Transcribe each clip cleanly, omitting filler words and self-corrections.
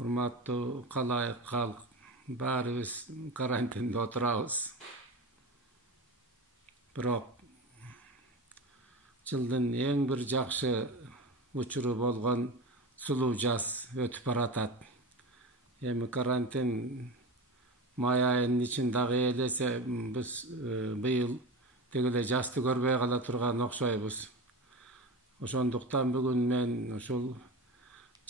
Hurmattуу kalayık halk, barыбыз karantinde oturabız. Biroq жылдын эң bir жакшы учуру болгон сулуу жаз өтүп баратат. Эми карантин май айынын ичин дагы элесе биз быйыл тегеле жазды көрбөй кала турган окшойбуз. Ошондуктан бүгүн мен ушул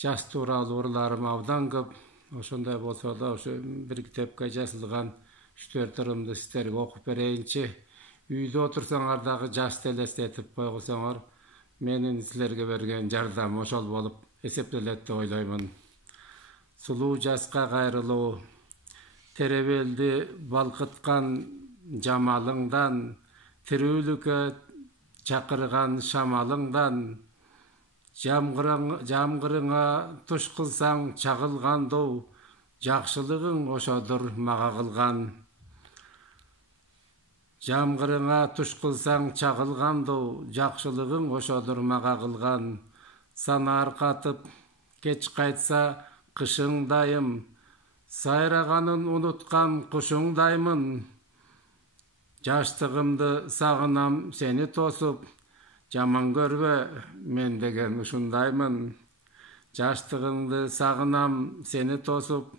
жаз тууралуу урларым абдан көп. Ошондой болсо да ошо бир китепке жазылган 3-4 ырымды сиздерге окуп берейинчи. Үйдө отурсаңар дагы жазды элестетип койгусаңар, менин силерге берген жардам ошол болуп эсептелет деп ойлоймун. Сулуу жазга кайрылуу, теребелди балкыткан жамалыңдан, тирүүлүккө чакырган шамалыңдан, жамгырыңа туш кылсаң чагылгандоо, жакшылыгың ошодур мага кылган. Жамгырыңа туш кылсаң чагылгандоо, жакшылыгың ошодур мага кылган. Санаар катып, кеч кайтса кышыңдайым, сайраганын унуткан кушуңдаймын. Жаштыгымды сагынам сени тосуп, жаман көрбө мен деген ушундаймын. Жаштыгымды сагынам сени тосуп,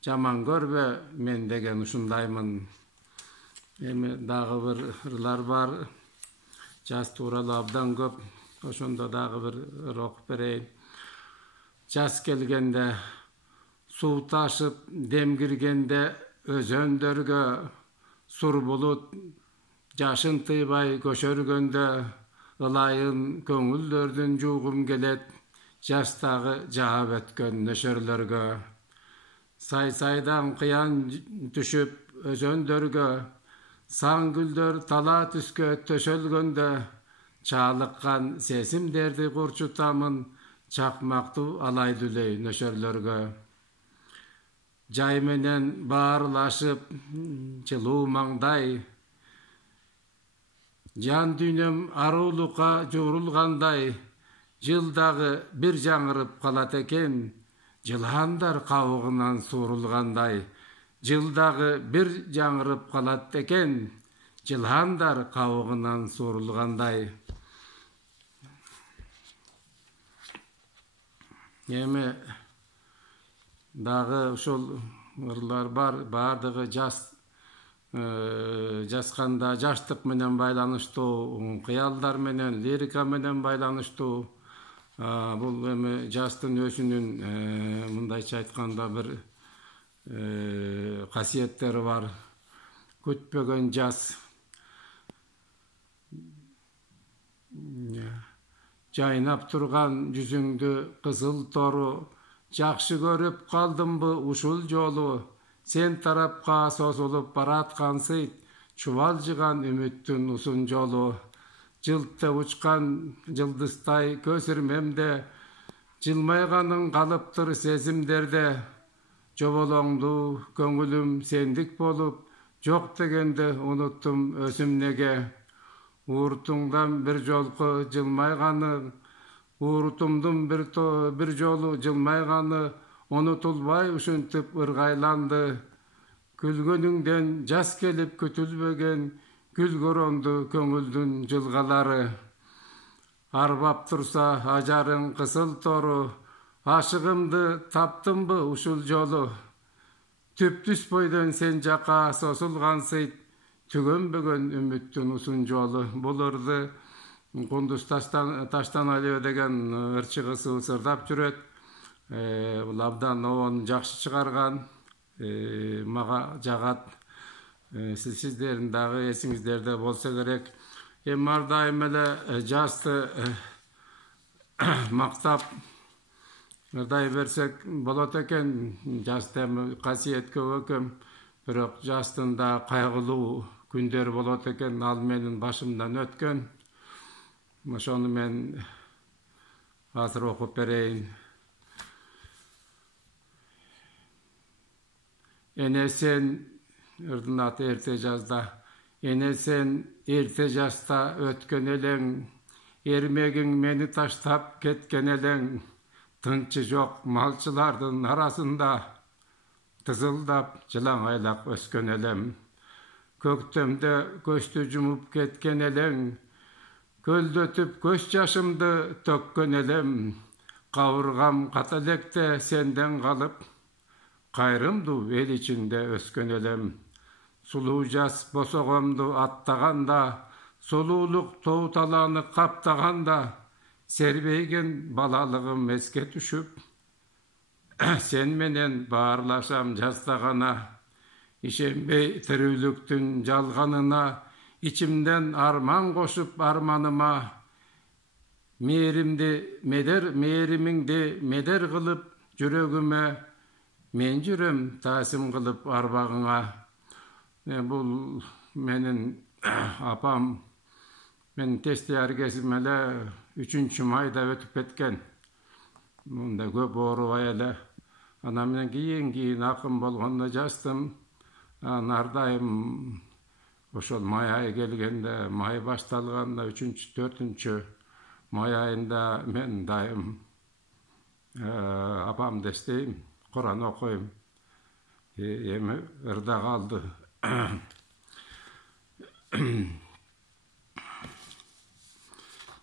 жаман көрбө мен деген ушундаймын. Эми дагы бир ырлар бар. Жаз тууралуу абдан көп. Ошондо дагы бир окуп берейин. Жаз келгенде, суу ташып дем киргенде өзөндөргө, сур булут жашын тыйбай көшөргөндө, ылайын көңүлдөрдүн жуугум келет, жаштагы жаап өткөн нөшөрлөргө. Сай-сайдан кыян түшүп өзөндөргө, саң гүлдөр тала түскө төшөлгөндө, чаалыккан сезимдерди курчутамын, чакмактуу алай дүлей нөшөрлөргө. Жай менен баарлашып, жылуу маңдай, жан дүйнөм аруулукка жуурулгандай, жылдагы бир жаңырып калат экен, жыландар кабыгынан суурулгандай. Жылдагы бир жаңырып калат экен, жыландар кабыгынан суурулгандай. Эми дагы ушул ырлар бар, бардыгы жазганда жаштык менен байланыштуу, кыялдар менен, лирика менен байланыштуу. Бул эми жаздын өзүнүн мындайча айтканда бир касиеттери бар. Күтпөгөн жаз. Жайнап турган жүзүңдү кызыл тору, жакшы көрүп калдымбы ушул жолу, сен тарапка созулуп бараткансый, чубалжыган үмүттүн узун жолу. Жылтты учкан жылдыздай көз ирмемде, жылмайганың калыптыр сезимдерде. Жоболоңду көңүлүм сендик болуп, жок дегенде унуттум өзүм неге. Ууртуңдан бир жолку жылмайганы, ууртумдун бир жолу жылмайганы, унутулбай ушинтип ыргайланды. Күлгөнүңдөн жаз келип күтүлбөгөн, гүл коронду көңүлдүн жылгалары. Арбап турса ажарың кызыл тору, ашыгымды таптымбы ушул жолу. Түптүс бойдон сен жака созулгансый, түгөнбөгөн үмүттүн узун жолу. Бул ырды Кундуз Таштаналиева деген ырчыгысы ысырдап жүрөт. Бул абдан оон жакшы чыгарган, мага жагат. Сиздердин дагы эсиңиздерде болсо керек. Эми ар дайым эле жазды мактап ырдай берсек болот экен. Жазда касиет көп экен, бирок жаздын да кайгылуу күндөр болот экен. Ал менин башымдан өткөн. Ошону мен азыр окуп берейин. Эне сен, ырдын аты эрте жазда, эне сен эрте жазда өткөн элең, эрмегиң мени таштап кеткен элең, Tınçı jok malçılardın arasında, tızıldap жылаңайлak öskön elem. Köktemde göçtü jumup ketken eleň, göldötüp göç yaşımdı tökkön elem. Kavurgam katalekte senden kalıp, kayrımdu el içinde öskön elem. Suluw jas bosogomdu attaganda, suluwluk toğutalanı kaptaganda, serbeygen balalygym eske düşüp, sen menen bağırlaşam jastagana, işenbey tirүүлüktün jalganına, içimden arman koşup armanıma, merimingdi meder kılıp yüregime, men jürem tasım kılıp arbağına. Bul menin apam, men testiyar kesimele 3. mayda ötüp ketken. Bunda köp oorubay ele. Anamdan keyin akım bolganda jastım. Nardayım oşol may ayı gelgende, may baştalganda 3. 4. may ayında men dayım apam desteyim, Kur'an okuyum. Emi ırda kaldı.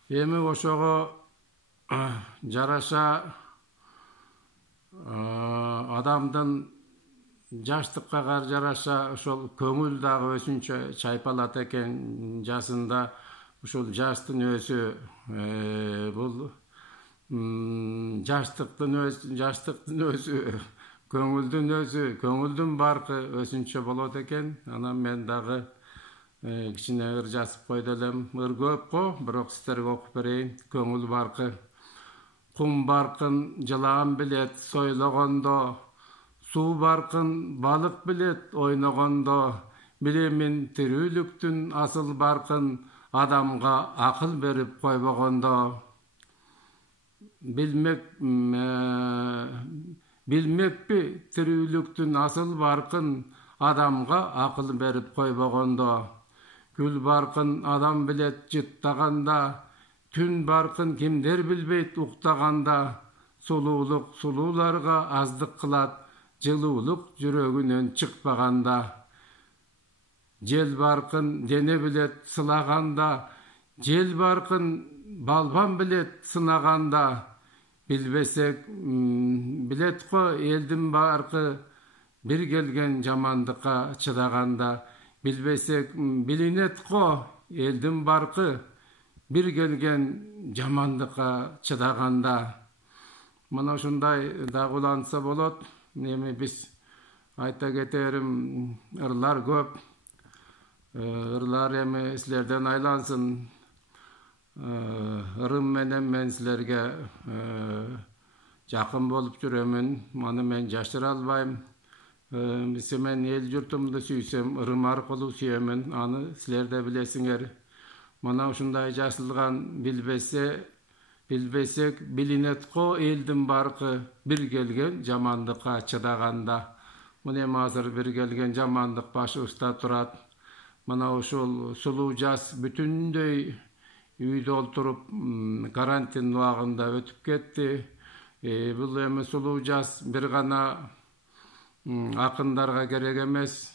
Emi oşogo jaraşa adamdın jaştыкka kar jaraşa ошол көңүл дагы өзүнчө чайпалат экен жасында. Ошол жаштын өзү бул жаштыктын өзү көңүлдүн баркы өзүнчө болот экен. Анан мен дагы кичине ыр жазып койду элем. Ыр көп го, бирок сиздерге окуп берейин. Көңүл баркы. Кум баркын жылаан билет сойлогондо, суу баркын балык билет ойногондо, билемин тирүүлүктүн асыл баркын адамга акыл берип койбогондо. Bilmekpi tирүүлүктүн асыл баркын адамга акыл берип койбогондо. Гүл баркын адам билет жыттаганда, түн баркын кимдер билбейт уктаганда. Сулуулук сулууларга аздык кылат, жылуулук жүрөгүнөн чыкпаганда. Жел баркын дене билет сылаганда, жел баркын балбан билет сынаганда. Bilbesek bilet ko eldim barkı, bir gelgen jamandıkka çıdaganda. Bilbesek bilinet ko eldim barkı, bir gelgen jamandıkka çıdaganda. Mana şunday dağılansa bolot. Nemi biz ayta keterim, ırlar köp. Irlar emi sizlerden aylansın. Ырым менен мен силерге жакын болуп жүрөмүн. Маны мен жашыра албайм. Мен эл журтумду сүйсөм, ырым аркылуу сүйөмүн. Аны силер да билесиңер. Мана ушундай жасылган билбесек билинет го элдин баркы, бир келген жамандыкка чыдаганда. Мына азыр бир келген жамандык башыбызда турат. Мана ушул сулуу жаз бүтүндөй үйдө олтуруп карантин убагында өтүп кетти. Бул эми сулуу жаз бир гана акындарга керек эмес.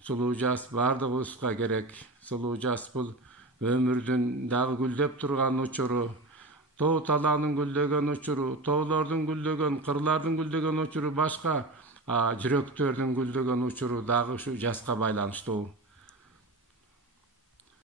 Сулуу жаз бардыгыбызга керек. Сулуу жаз бул өмүрдүн дагы гүлдөп турган учуру, тоо талаанын гүлдөгөн учуру, тоолордун гүлдөгөн, кырлардын гүлдөгөн учуру, башка жүрөктөрдүн гүлдөгөн учуру дагы ушу жазга байланыштуу.